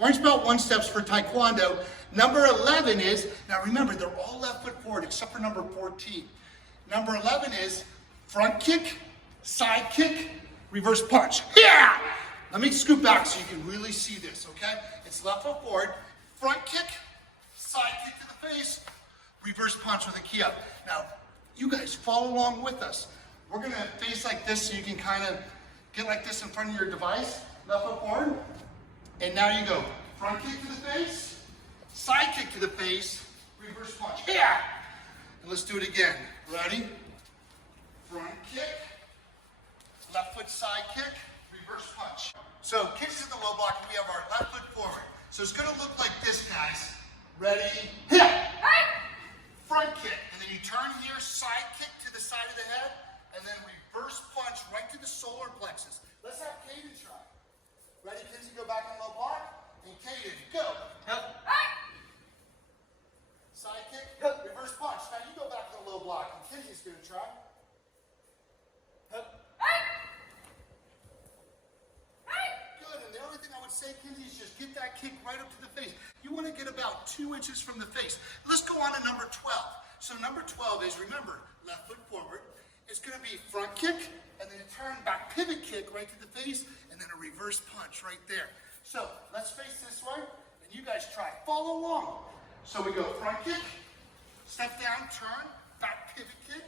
Orange belt one steps for Taekwondo. Number 11 is, now remember, they're all left foot forward except for number 14. Number 11 is front kick, side kick, reverse punch. Yeah! Let me scoot back so you can really see this, okay? It's left foot forward, front kick, side kick to the face, reverse punch with a key up. Now, you guys follow along with us. We're gonna face like this so you can kind of get like this in front of your device, left foot forward. And now you go, front kick to the face, side kick to the face, reverse punch. Yeah! And let's do it again. Ready? Front kick, left foot side kick, reverse punch. So kids in the low block, we have our left foot forward. So it's gonna look like this, guys. Ready? Hit! Front kick, and then you turn here, side kick to the side of the head, and then reverse punch right to the solar plexus. Let's have Caden try. Ready, Kinsey, go back in low block, and Caden, go. Side kick, reverse punch. Now you go back in the low block, and Kinsey's gonna try. Good, and the only thing I would say, Kinsey, is just get that kick right up to the face. You want to get about 2 inches from the face. Let's go on to number 12. So number 12 is, remember, left foot forward. It's going to be front kick, and then turn back pivot kick right to the face, and then a reverse punch right there. So let's face this way, and you guys try. Follow along. So we go front kick, step down, turn, back pivot kick,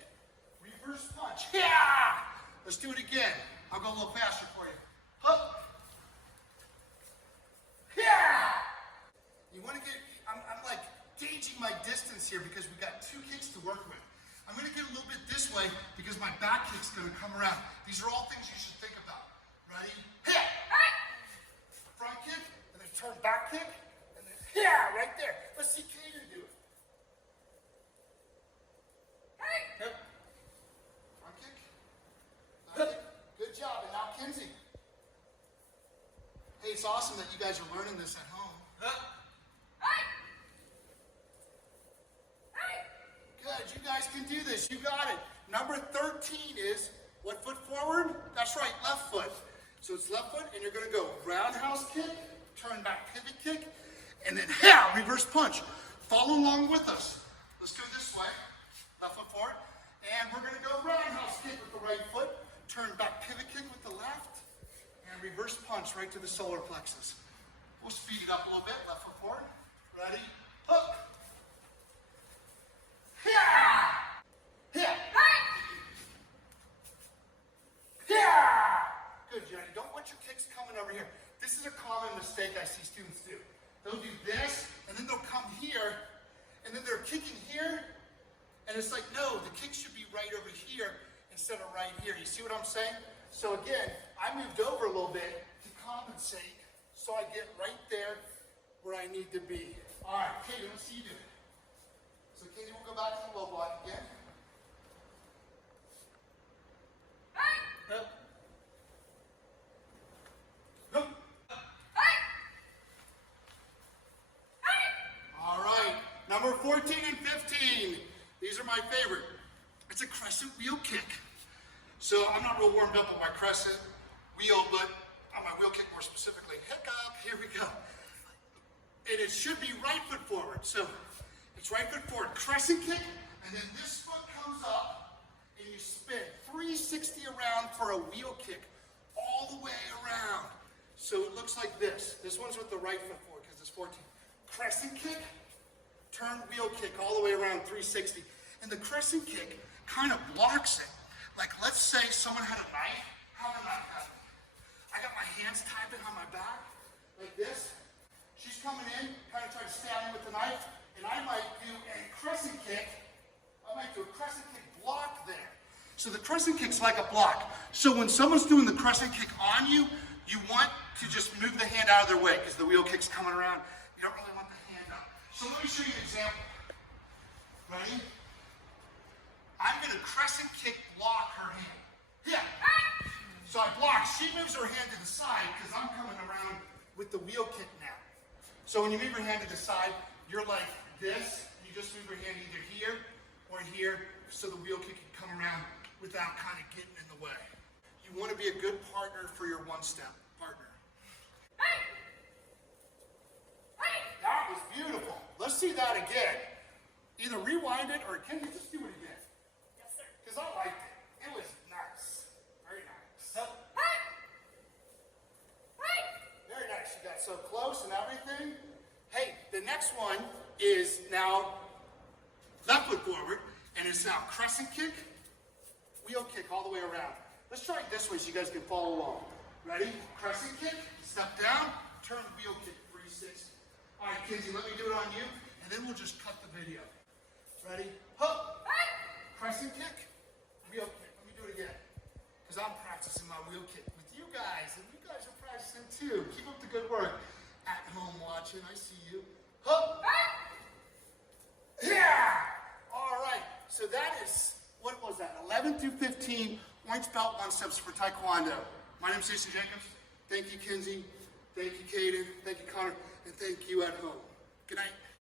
reverse punch. Yeah! Let's do it again. I'll go a little faster for you. Up. Yeah! You want to get, I'm like gauging my distance here because we've got 2 kicks to work with. I'm going to get a little bit this way because my back kick's going to come around. These are all things you should think about. Ready? Hit! Front kick, and then turn back kick, and then yeah, right there. Let's see Caden do it. Hit. Front kick. Back kick. Good job. And now Kinsey. Hey, it's awesome that you guys are learning this at home. Good, you guys can do this. You got it. Number 13 is what foot forward? That's right, left foot. So it's left foot, and you're going to go roundhouse kick, turn back pivot kick, and then reverse punch. Follow along with us. Let's go this way. Left foot forward. And we're going to go roundhouse kick with the right foot, turn back pivot kick with the left, and reverse punch right to the solar plexus. We'll speed it up a little bit. Left foot forward. Ready? Hook. Good, Jenny. Don't want your kicks coming over here. This is a common mistake I see students do. They'll do this, and then they'll come here, and then they're kicking here, and it's like, no, the kick should be right over here instead of right here. You see what I'm saying? So again, I moved over a little bit to compensate so I get right there where I need to be. All right, Katie, let's see you do it. So Katie, we'll go back to the low block again. Yep. All right, number 14 and 15. These are my favorite. It's a crescent wheel kick. So I'm not real warmed up on my crescent wheel, but on my wheel kick more specifically. Hiccup, here we go. And it should be right foot forward. So it's right foot forward, crescent kick, and then this foot comes up, and you spin 360 around for a wheel kick all the way around. So it looks like this. This one's with the right foot forward because it's 14. Crescent kick, turn wheel kick all the way around 360. And the crescent kick kind of blocks it. Like let's say someone had a knife. How did that happen? I got my hands tied behind my back, like this. She's coming in, kind of trying to stab me with the knife, and I might do a crescent kick. I might do a crescent kick block there. So the crescent kick's like a block. So when someone's doing the crescent kick on you, you want to just move the hand out of their way because the wheel kick's coming around. You don't really want the hand out. So let me show you an example. Ready? I'm going to crescent kick block her hand. Yeah. So I block. She moves her hand to the side because I'm coming around with the wheel kick now. So when you move your hand to the side, you're like this. You just move your hand either here or here so the wheel kick can come around without kind of getting in the way. You want to be a good partner for your one-step partner. see that again. Either rewind it or can you just do it again? Yes, sir. Because I liked it. It was nice. Very nice. Very nice. You got so close and everything. Hey, the next one is now left foot forward, and it's now crescent kick, wheel kick all the way around. Let's try it this way so you guys can follow along. Ready? Crescent kick, step down, turn wheel kick, 360. All right, Kinsey, let me do it on you, and then we'll just cut the video. Ready? Hup! Crescent kick, wheel kick. Let me do it again, because I'm practicing my wheel kick with you guys, and you guys are practicing too. Keep up the good work. At home watching, I see you. Hup! Yeah! All right, so that is, what was that, 11 through 15 orange belt one steps for Taekwondo. My name's Jason Jacobs. Thank you, Kinsey. Thank you, Caden. Thank you, Connor. And thank you at home. Good night.